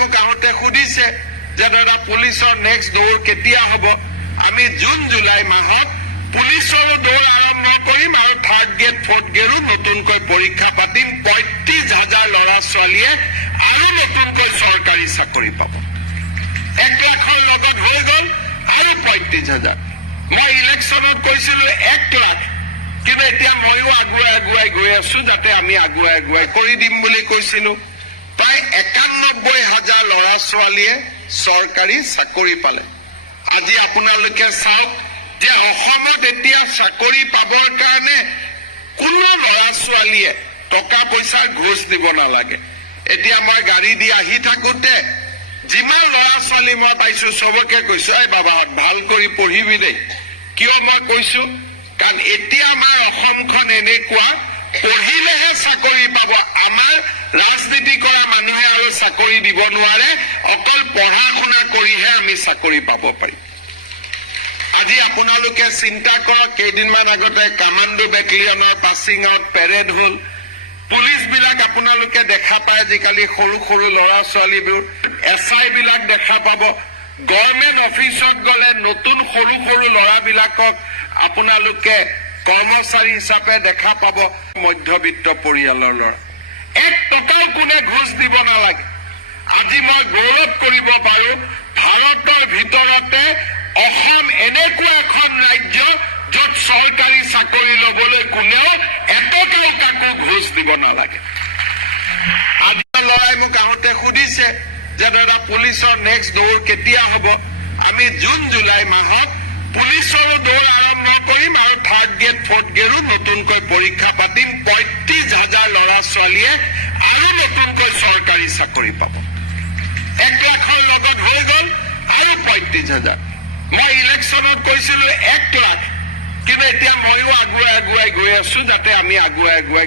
মোক আহোঁতে সুধিছে যে দাদা পুলিচৰ নেক্সট দৌৰ কেতিয়া হ'ব? আমি জুন জুলাই মাহত পুলিচৰো দৌৰ আৰম্ভ কৰিম আৰু থাৰ্ড গ্ৰেড ফৰ্থ গ্ৰেডো নতুনকৈ পৰীক্ষা পাতিম। ৩৫,০০০ ল'ৰা ছোৱালীয়ে আৰু নতুনকৈ চৰকাৰী চাকৰি পাব। ১ লাখৰ লগত হৈ গ'ল আৰু ৩৫,০০০। মই ইলেকশ্যনত কৈছিলো ১ লাখ, কিন্তু এতিয়া ময়ো আগুৱাই গৈ আছো যাতে আমি আগুৱাই কৰি দিম বুলি কৈছিলো। প্ৰায় ৯১,০০০ ল'ৰা ছোৱালীয়ে চৰকাৰী চাকৰি পালে। আজি আপোনালোকে চাওক যে অসমত এতিয়া চাকৰি পাবৰ কাৰণে কোনো ল'ৰা ছোৱালীয়ে টকা পইচাৰ ঘোষ দিব নালাগে। এতিয়া মই গাড়ী দি আহি থাকোতে যিমান ল'ৰা ছোৱালী মই পাইছো চবকে কৈছো, এই বাবাহঁত ভাল কৰি পঢ়িবি দেই। কিয় মই কৈছো? কাৰণ এতিয়া আমাৰ অসমখন এনেকুৱা, পঢ়িলেহে চাকৰি পাব। আমাৰ ৰাজনীতি কৰা মানুহে আৰু চাকৰি দিব নোৱাৰে, অকল পঢ়া শুনা কৰিহে আমি চাকৰি পাব পাৰিম। আজি আপোনালোকে চিন্তা কৰক, কেইদিনমান আগতে কামাণ্ডো বেটেলিয়নৰ পাছিং আউট পেৰেড হ'ল। পুলিচ বিলাক আপোনালোকে দেখা পায় আজিকালি, সৰু সৰু ল'ৰা ছোৱালীবোৰ SI বিলাক দেখা পাব। গভৰ্ণমেণ্ট অফিচত গ'লে নতুন সৰু সৰু ল'ৰাবিলাকক আপোনালোকে কৰ্মচাৰী হিচাপে দেখা পাব। মধ্যবিত্ত পৰিয়ালৰ ল'ৰা 1 টকাও কোনে ঘোষ দিব নালাগে। আজি মই গৌৰৱ কৰিব পাৰো, ভাৰতৰ ভিতৰতে অসম এনেকুৱা এখন ৰাজ্য য'ত চৰকাৰী চাকৰি ল'বলৈ কোনেও এটকাও কাকো ঘোষ দিব নালাগে। আজি ল'ৰাই মোক আহোঁতে সুধিছে যে দাদা পুলিচৰ নেক্সট দৌৰ কেতিয়া হ'ব? আমি জুন জুলাই মাহত পুলিচৰো দৌৰ আৰম্ভ কৰিম আৰু থাৰ্ড গ্ৰেড ফৰ্থ গ্ৰেডো নতুনকৈ পৰীক্ষা পাতিম। ৩৫,০০০ ল'ৰা ছোৱালীয়ে আৰু নতুনকৈ চৰকাৰী চাকৰি পাব। ১ লাখৰ লগত হৈ গ'ল আৰু ৩৫,০০০। মই ইলেকশ্যনত কৈছিলো ১ লাখ, কিন্তু এতিয়া ময়ো আগুৱাই গৈ আছো যাতে আমি আগুৱাই গৈ